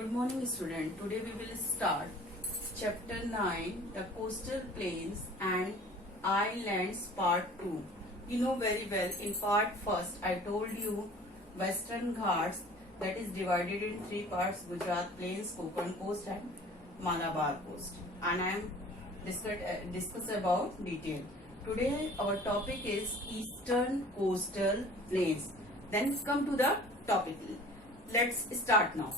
Good morning, student. Today we will start chapter 9, the coastal plains and islands part 2. You know very well, in part first I told you Western Ghats, that is divided in three parts: Gujarat plains, Konkan coast and Malabar coast. And I am discuss about detail. Today our topic is eastern coastal plains. Then come to the topic. Let's start now.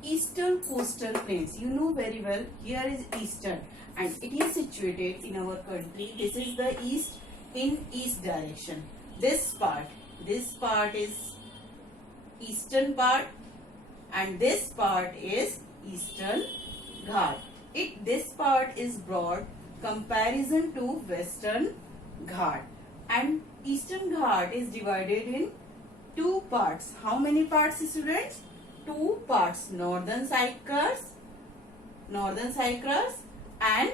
Eastern coastal plains, you know very well, here is eastern and it is situated in our country. This is the east, in east direction. This part is eastern part and this part is eastern Ghat. This part is broad comparison to western Ghat, and eastern Ghat is divided in two parts. How many parts, students? Two parts: northern Cyprus and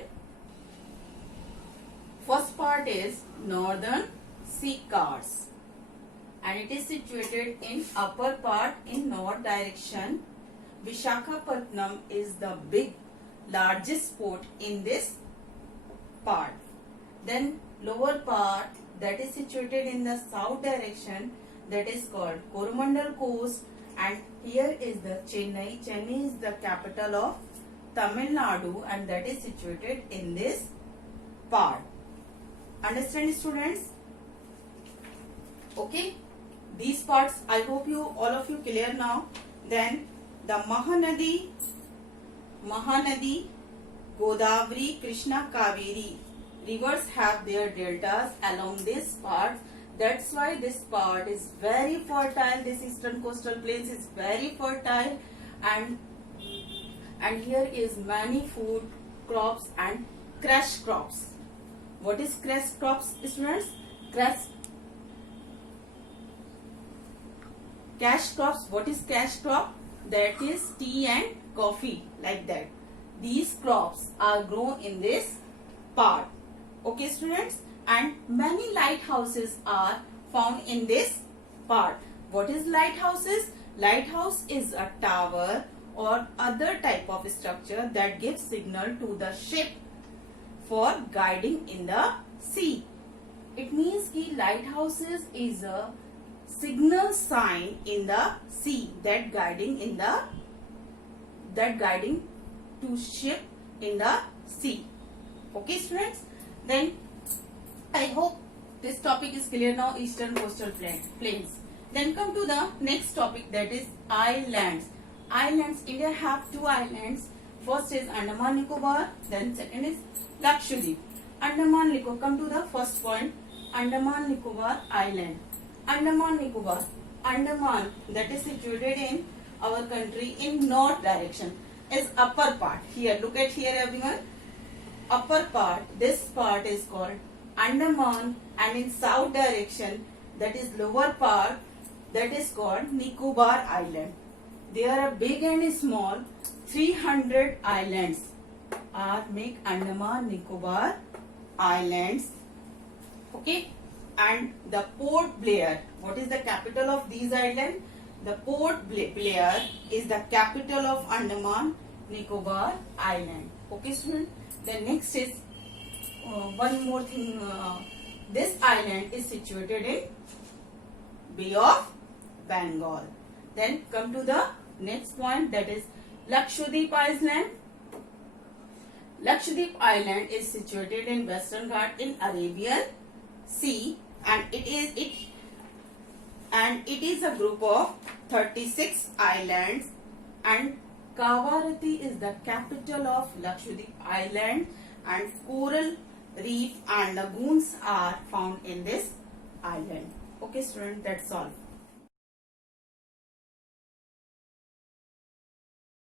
first part is northern Cyprus, and it is situated in upper part in north direction. Visakhapatnam is the largest port in this part. Then lower part, that is situated in the south direction, that is called Coromandel coast. And here is the Chennai. Chennai is the capital of Tamil Nadu and that is situated in this part. Understand, students? Okay. These parts, I hope all of you clear now. Then the Mahanadi, Godavari, Krishna, Kaveri rivers have their deltas along this part. That's why this part is very fertile. This eastern coastal plains is very fertile, and here is many food crops and cash crops. What is cash crops, students? Cash crops. What is cash crop? That is tea and coffee, like that. These crops are grown in this part. Okay, students? And many lighthouses are found in this part. What is lighthouses? Lighthouse is a tower or other type of structure that gives signal to the ship for guiding in the sea. It means that lighthouses is a signal sign in the sea that guiding to ship in the sea. Okay, students? Then I hope this topic is clear now, eastern coastal plains. Then come to the next topic, that is islands. Islands, India have two islands. First is Andaman Nicobar, then second is Lakshadweep. Andaman Nicobar, come to the first point, Andaman Nicobar Island. Andaman Nicobar, Andaman, that is situated in our country in north direction, is upper part. Here, look at here everyone. Upper part, this part is called Andaman, and in south direction, that is lower part, that is called Nicobar Island. There are big and small, 300 islands make Andaman Nicobar Islands. Okay, and the Port Blair, what is the capital of these islands? The Port Blair is the capital of Andaman Nicobar Island. Okay, student. Then next is one more thing. This island is situated in Bay of Bengal. Then come to the next point, that is Lakshadweep Island. Lakshadweep Island is situated in Western Ghat in Arabian Sea, and it is a group of 36 islands, and Kavaratti is the capital of Lakshadweep Island, and coral reef and lagoons are found in this island. Okay, student, that's all.